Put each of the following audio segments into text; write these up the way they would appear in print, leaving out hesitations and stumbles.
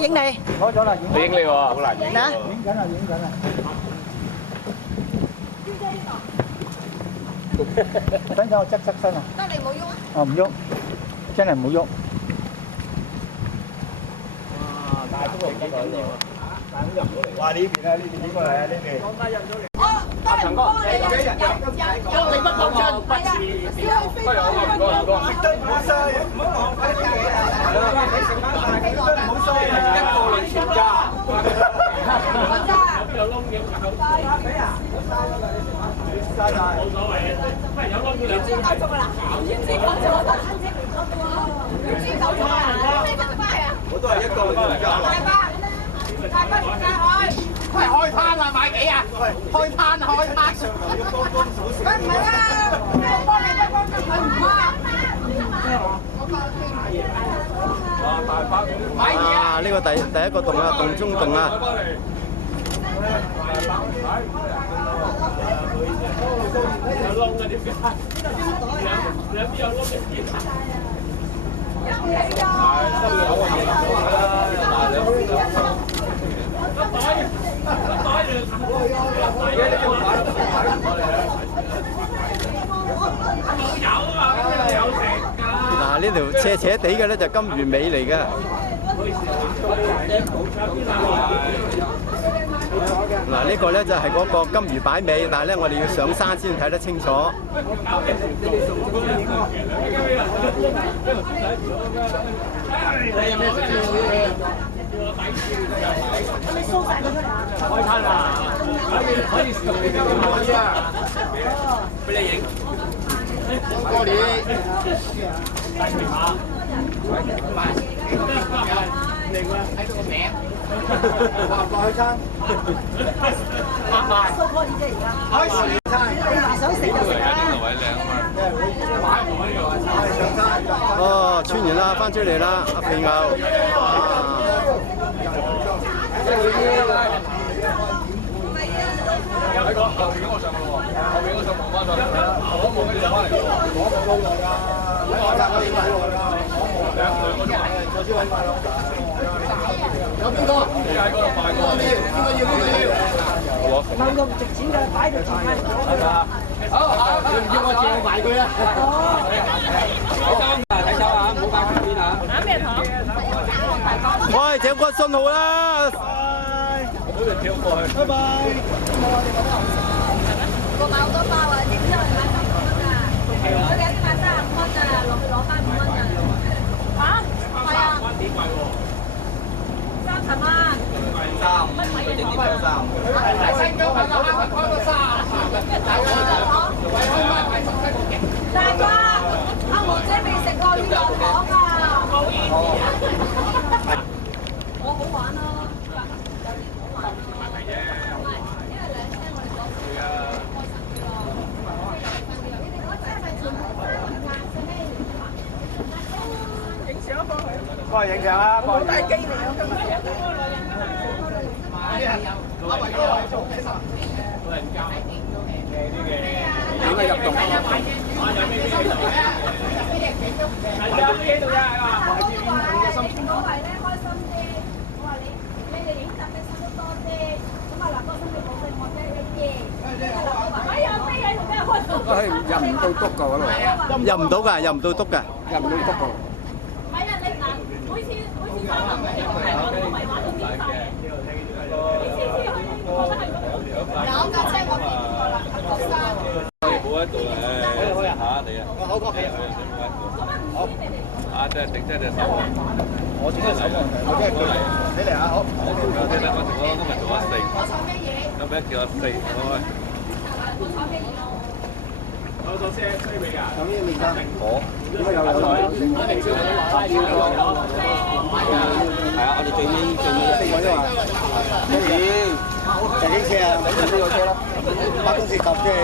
影你。攞咗啦，你影你喎，好難影。嗱，影緊啦，影緊啦。等陣我側身啊。得你冇喐啊？哦，唔喐，真係唔好喐。大都唔緊要啊，大都入唔到嚟。哇！呢邊啊，呢邊應該係啊，呢邊。陳哥，你不講真，不似不如我唔該，食得唔好嘥，唔好浪費啲嘢啊！你食翻大嘅都唔好嘥啊！一個嚟全家。有窿嘅口俾啊！嘥晒，冇所謂嘅，不如有窿嘅兩支夠鐘啦，點知夠鐘啦？點知夠鐘啦？咩咁快啊？我都係一個嚟全家。大家點解開？喂，開攤啦，買幾啊？開攤，開攤。要幫幫手食。梗唔係啦，幫你不幫佢唔幫。大把買嘢啊！呢個第一個洞啊，洞中洞啊！有窿嘅點解？兩邊有窿嘅點解？嗱，呢條斜斜地嘅咧就金魚尾嚟嘅。嗱，呢個咧就係嗰個金魚擺尾，但係咧我哋要上山先睇得清楚。開攤啊！可以俾你影。過年大平馬，靚啦，睇到個名。落去餐。開始餐，你想食就食啦。哦，穿完啦，翻出嚟啦，阿肥牛。喺個後邊嗰個上路喎，後邊嗰個上望翻上嚟，我望跟住就翻嚟喎。我望好耐㗎，好耐㗎，兩個鐘。有邊個？你喺嗰度賣過啲？邊個要？邊個要？問個唔值錢嘅擺喺度前面。好，你唔要我借埋佢啊！睇手啊，唔好搞邊啊！打咩糖？喂，整個信號啦！好就跳過去。拜拜。個買好多包啊！點知我哋買15蚊㗎？我哋有啲買35蚊㗎，落去攞翻5蚊㗎。嚇？係啊。點貴喎？30蚊。佢整啲咩衫？新疆品啊，開個30。大哥，阿毛姐未食過魚油糖啊！我好玩咯。幫我影相啊！幫我大機嚟啊！點解入洞？係啊，呢度啫，我係咧開心啲，我話你哋影集嘅心都多啲，咁啊嗱，嗰心你講俾我聽一啲。哎呀，飛喺度俾人開心。入唔到篤㗎嗰度，入唔到㗎，入唔到篤㗎。入唔到篤㗎。唔係啊，你嗱，每次3萬蚊一個係我都未玩到邊曬嘅。你次次去覺得係咁。有架車我見過啦，國山。冇喺度啦，誒，嚇你啊！好過嚟。好。啊，即係整隻手啊！我整隻手啊！我即係佢嚟，你嚟啊！好。我聽得我今日做咗4，我炒咩嘢？咁樣叫我4，好啊！我炒咩嘢？攞咗些西味啊！有呢個麵包。我點解有係啊！我哋最尾4個啫嘛。第幾車啊？第4個車咯。8公尺夾即係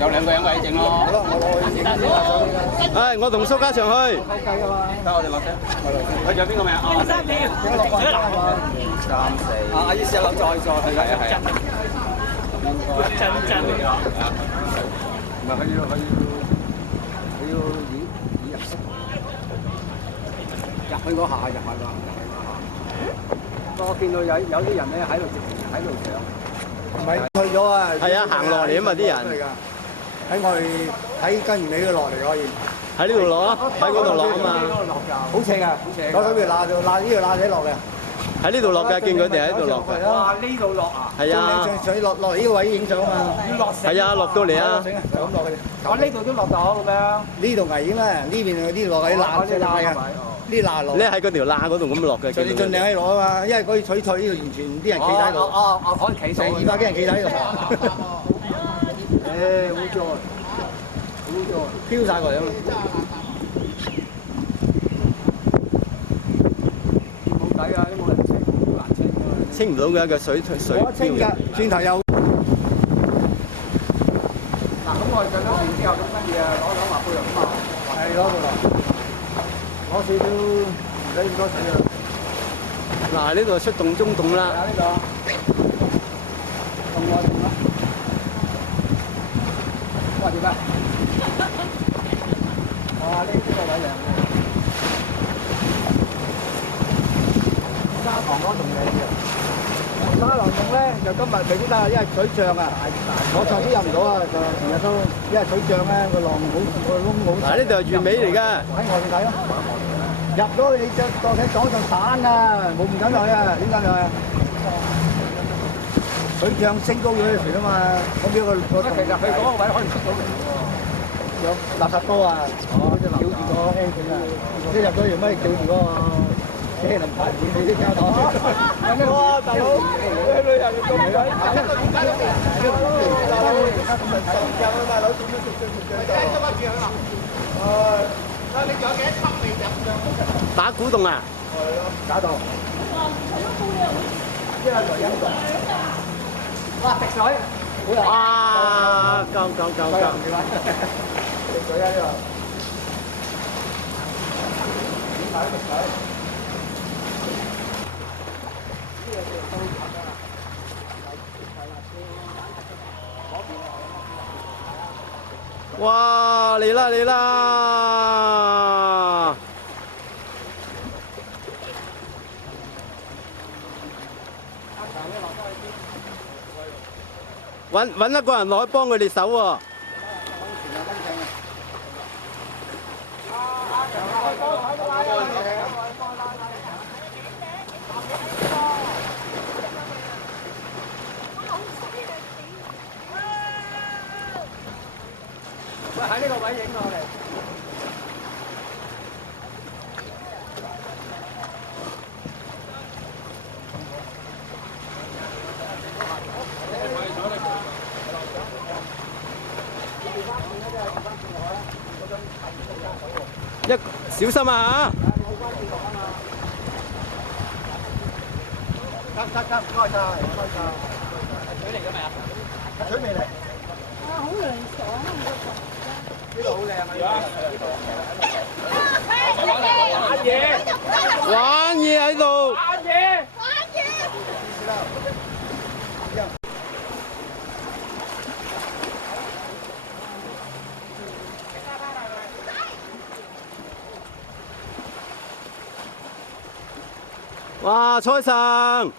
有2個人位整咯。好啦，我攞去整。唉，我同蘇家祥去。得我哋落車。去咗邊個名啊？整落飯啊嘛。3、4。阿姨試下落再去。係啊係啊。真。唔係佢要入去嗰下入下㗎。我見到有啲人咧喺度上。唔係去咗啊！係啊，行落嚟啊嘛啲人。喺我哋喺根源尾嗰度落嚟可以。喺呢度落啊，喺嗰度落啊嘛。好斜㗎，好斜。攞手邊揦呢度揦仔落嘅。喺呢度落㗎，見佢哋喺度落㗎。哇！呢度落啊？係啊。上落呢個位影相啊嘛。要落成。係啊，落到嚟啊。就咁落去。我呢度都落到咁樣。呢度危險啊！呢邊嗰啲落喺罅即係罅啊，呢罅落。你喺嗰條罅嗰度咁落嘅。你盡量喺度攞啊嘛，因為嗰啲取菜呢度完全啲人企喺度。可以企成200幾人企喺度。誒，污糟啊！污糟啊！飄曬過嚟啊嘛。冇底啊！都冇人清，好難清㗎。清唔到嘅個水我清㗎，轉頭又。嗱，咁我哋上咗船之後，咁跟住啊攞話背咁啊，係攞到落，攞少少唔使咁多水啊。嗱，呢度出洞中洞啦。呢度，洞啊洞啊。哇！點啊？哇！呢個位靚喎。沙塘嗰洞靚嘅。沙塘洞咧就今日未必得啊，因為水漲啊。我上次入唔到啊，就成日都因為水漲咧，個浪好個窿好細。嗱，呢度係魚尾嚟㗎。喺外邊睇咯。入咗你隻個艇撞就散啊，冇唔敢落去啊，點敢落去啊？水漲升高咗條船啊嘛，咁呢個其實佢嗰個位可以出到嚟喎。有垃圾多啊，吊住個 N 線啊，即係入咗條咩吊住嗰個車輪牌子，你啲膠袋。哇！大佬，去旅遊要咁鬼睇啊！大佬點樣食最你仲有幾多級未入？打古洞啊？打到。即係來陰洞。哇！食水。哇！夠。食水啊呢個。點解食水？哇！嚟啦！揾一個人落去幫佢哋手喎。喺呢個位影落嚟。小心啊嚇！得，唔該晒。水嚟㗎未啊？水未嚟。啊，好涼爽啊！呢度好靚啊！玩嘢喺度。哇！菜神。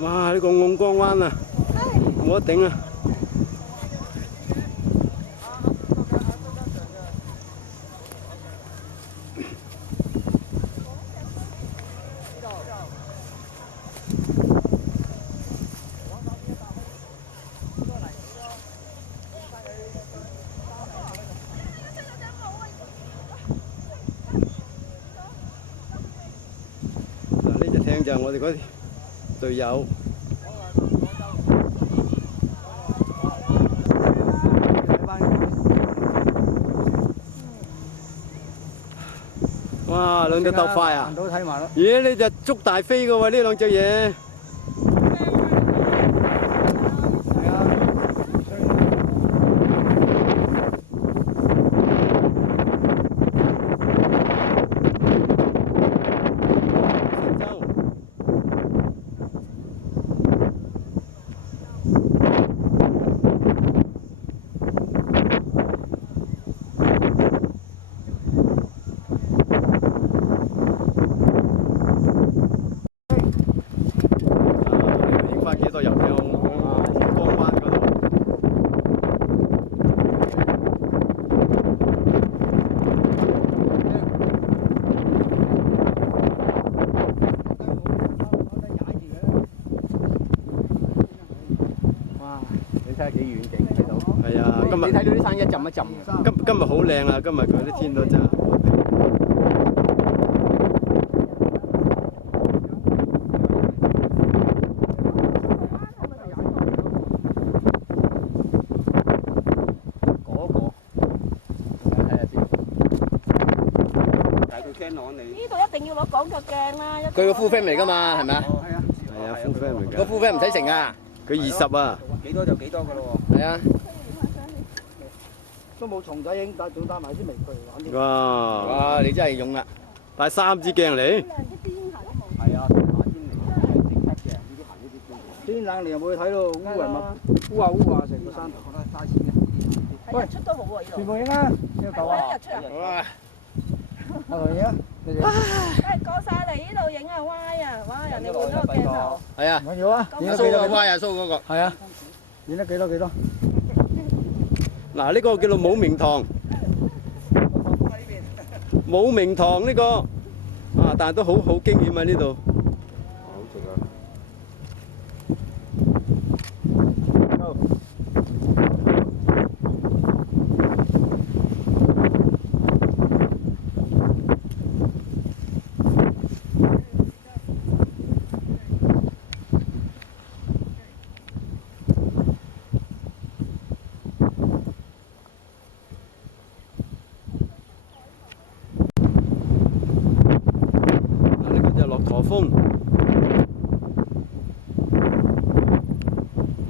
哇！呢個甕缸灣啊，冇得頂啊！嗱，呢隻艇就係我哋嗰啲隊友。哇，兩隻鬥快啊！行到睇埋咯。咦，呢隻捉大飛嘅喎，呢兩隻嘢。係啊。翻幾多遊艇江灣嗰度。哇！你睇下幾遠景睇到。係啊，今日你睇到啲山一浸一浸。今日好靚啊！今日佢啲天都真係。呢度一定要攞廣角鏡啦！佢個 full frame 嚟㗎嘛，係咪啊？係啊。係啊，full frame 嚟個㗎。 full frame 唔使成㗎，佢20啊。幾多就幾多㗎咯喎。係啊。都冇蟲仔影，仲帶埋啲微距玩啲。哇！哇！你真係勇啦。帶3支鏡嚟。係啊，夏天嚟值得嘅，呢啲行呢啲景。天冷你又冇去睇咯，烏雲密，烏啊成個山頭。覺得嘥錢嘅。喂，出都好喎呢度。全部影啊！呢個夠啊！一日出啊！好啊。我同你啊，你哋。喂，過晒嚟呢度影啊歪啊！哇，人哋換咗個鏡頭。係啊。唔緊要啊，影得蘇幾多？個歪啊，蘇嗰個。係啊，影得幾多幾多？嗱，呢個叫做武明堂。武明堂呢個啊，但係都好驚險啊呢度。好食啊！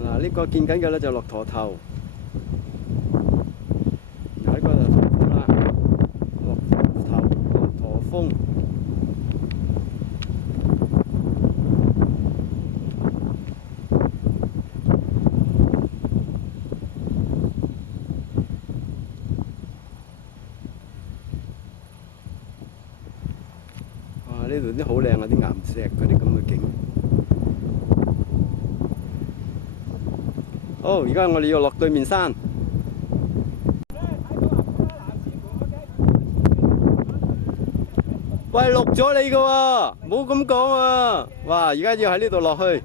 嗱，呢個見緊嘅咧就駱駝頭，嗱呢個就駝峰啦，駱駝頭、駱駝峰。哇！呢度啲好靚啊，啲岩石嗰啲咁嘅景。好，而家我哋要落對面山。喂，錄咗你嘅喎，冇咁講喎。哇！而家要喺呢度落去。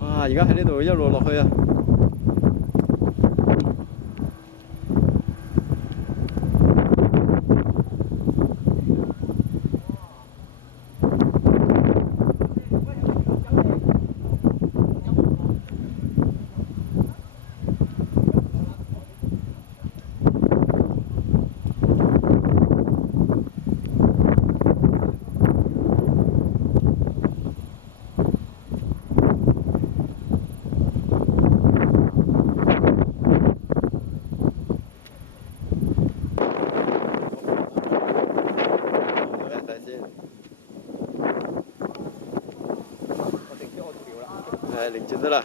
哇！而家喺呢度一路落去啊！領住得啦。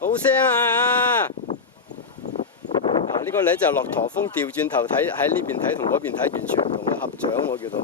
好聲啊！啊，呢個個咧就駱駝峰調轉頭睇，喺呢邊睇同嗰邊睇完全唔同嘅合掌喎叫做。